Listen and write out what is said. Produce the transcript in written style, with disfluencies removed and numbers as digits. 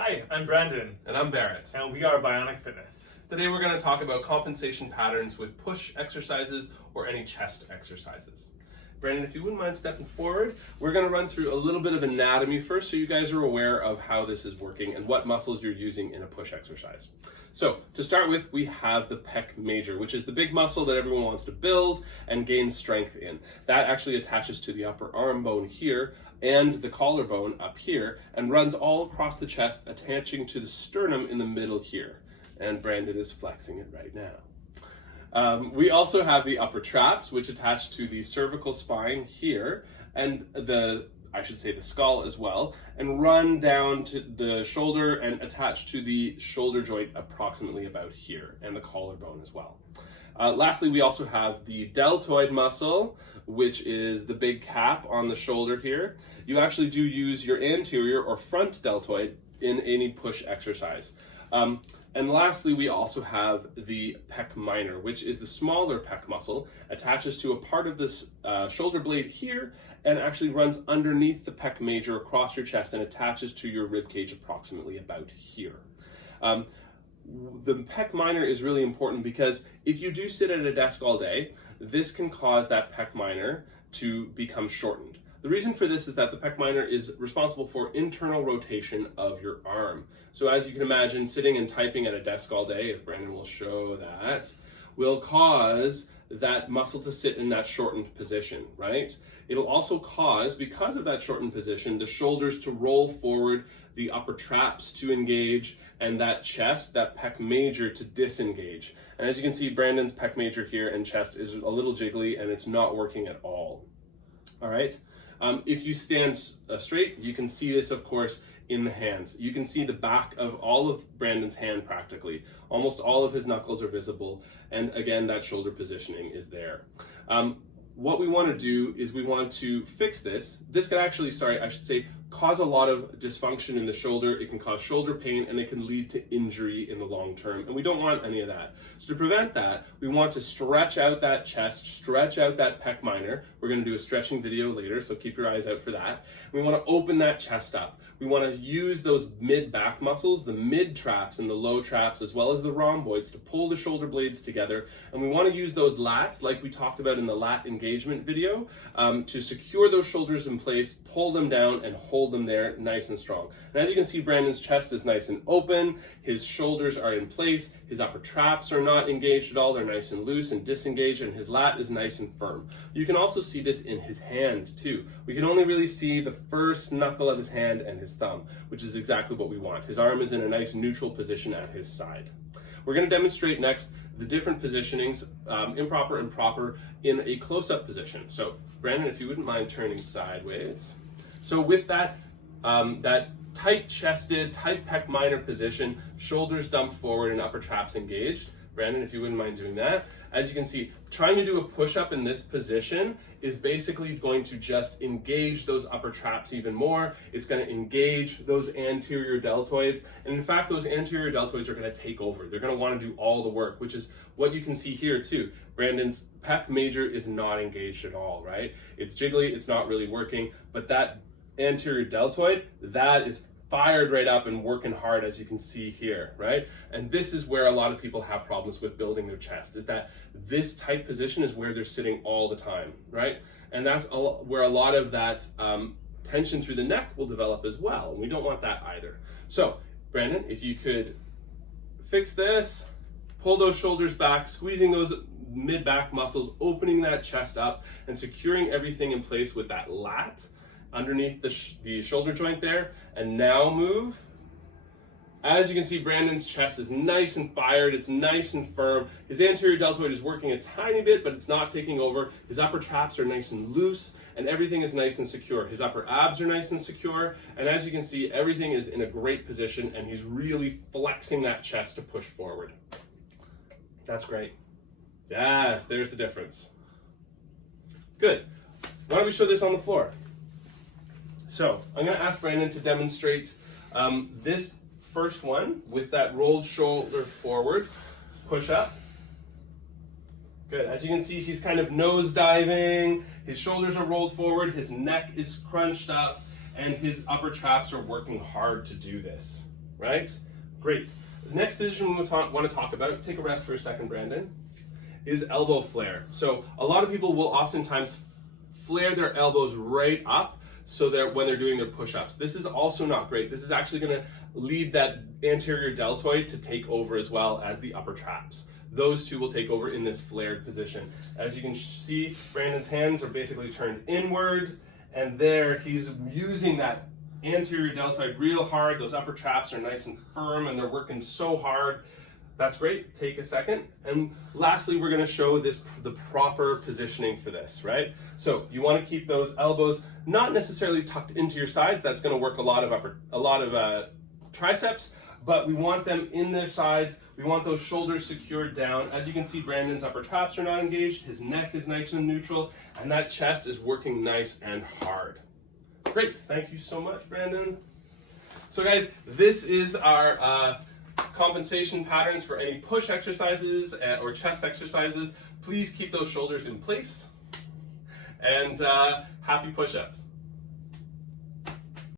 Hi, I'm Brandon, And I'm Barrett. and we are Bionic Fitness. Today we're going to talk about compensation patterns with push exercises or any chest exercises. Brandon, if you wouldn't mind stepping forward, we're going to run through a little bit of anatomy first so you guys are aware of how this is working and what muscles you're using in a push exercise. So to start with, we have the pec major, which is the big muscle that everyone wants to build and gain strength in. That actually attaches to the upper arm bone here and the collarbone up here and runs all across the chest, attaching to the sternum in the middle here. And Brandon is flexing it right now. We also have the upper traps, which attach to the cervical spine here and the skull as well, and run down to the shoulder and attach to the shoulder joint approximately about here, and the collarbone as well. Lastly, we also have the deltoid muscle, which is the big cap on the shoulder here. You actually do use your anterior or front deltoid in any push exercise. And lastly, we also have the pec minor, which is the smaller pec muscle, attaches to a part of this shoulder blade here, and actually runs underneath the pec major across your chest and attaches to your rib cage approximately about here. The pec minor is really important because if you do sit at a desk all day, this can cause that pec minor to become shortened. The reason for this is that the pec minor is responsible for internal rotation of your arm. So as you can imagine, sitting and typing at a desk all day, if Brandon will show that, will cause that muscle to sit in that shortened position, right? It'll also cause, because of that shortened position, the shoulders to roll forward, the upper traps to engage, and that chest, that pec major, to disengage. And as you can see, Brandon's pec major here and chest is a little jiggly and it's not working at all. All right. If you stand straight, you can see this, of course, in the hands. You can see the back of all of Brandon's hand practically. Almost all of his knuckles are visible. And again, that shoulder positioning is there. What we want to do is we want to fix this. This can actually, cause a lot of dysfunction in the shoulder. It can cause shoulder pain and it can lead to injury in the long term. And we don't want any of that. So to prevent that, we want to stretch out that chest, stretch out that pec minor. We're going to do a stretching video later, so keep your eyes out for that. We want to open that chest up. We want to use those mid-back muscles, the mid-traps and the low traps, as well as the rhomboids, to pull the shoulder blades together. And we want to use those lats, like we talked about in the lat engagement video, to secure those shoulders in place, pull them down, and hold them there nice and strong. And as you can see, Brandon's chest is nice and open, his shoulders are in place, his upper traps are not engaged at all, they're nice and loose and disengaged, and his lat is nice and firm. You can also see this in his hand too. We can only really see the first knuckle of his hand and his thumb, which is exactly what we want. His arm is in a nice neutral position at his side. We're going to demonstrate next the different positionings, improper and proper, in a close-up position. So Brandon, if you wouldn't mind turning sideways. So with that, that tight-chested, tight pec minor position, shoulders dumped forward and upper traps engaged. Brandon, if you wouldn't mind doing that. As you can see, trying to do a push-up in this position is basically going to just engage those upper traps even more. It's going to engage those anterior deltoids. And in fact, those anterior deltoids are going to take over. They're going to want to do all the work, which is what you can see here too. Brandon's pec major is not engaged at all, right? It's jiggly, it's not really working, but that anterior deltoid, that is fired right up and working hard, as you can see here, right? And this is where a lot of people have problems with building their chest, is that this tight position is where they're sitting all the time, right? And that's where a lot of that tension through the neck will develop as well, and we don't want that either. So, Brandon, if you could fix this, pull those shoulders back, squeezing those mid-back muscles, opening that chest up, and securing everything in place with that lat underneath the shoulder joint there, and now move. As you can see, Brandon's chest is nice and fired, it's nice and firm. His anterior deltoid is working a tiny bit, but it's not taking over. His upper traps are nice and loose, and everything is nice and secure. His upper abs are nice and secure, and as you can see, everything is in a great position, and he's really flexing that chest to push forward. That's great. Yes, there's the difference. Good. Why don't we show this on the floor? So I'm going to ask Brandon to demonstrate this first one with that rolled shoulder forward, push up. Good. As you can see, he's kind of nose diving, his shoulders are rolled forward, his neck is crunched up, and his upper traps are working hard to do this. right? Great. The next position we want to talk about, take a rest for a second, Brandon, is elbow flare. So a lot of people will oftentimes flare their elbows right up so that when they're doing their push-ups. This is also not great. This is actually going to lead that anterior deltoid to take over as well as the upper traps. Those two will take over in this flared position. As you can see, Brandon's hands are basically turned inward, and there he's using that anterior deltoid real hard. Those upper traps are nice and firm, and they're working so hard. That's great. Take a second. And lastly, we're going to show the proper positioning for this, right? So you want to keep those elbows not necessarily tucked into your sides. That's going to work a lot of triceps, but we want them in their sides. We want those shoulders secured down. As you can see, Brandon's upper traps are not engaged. His neck is nice and neutral, and that chest is working nice and hard. Great. Thank you so much, Brandon. So guys, this is our compensation patterns for any push exercises or chest exercises. Please keep those shoulders in place, and happy push-ups.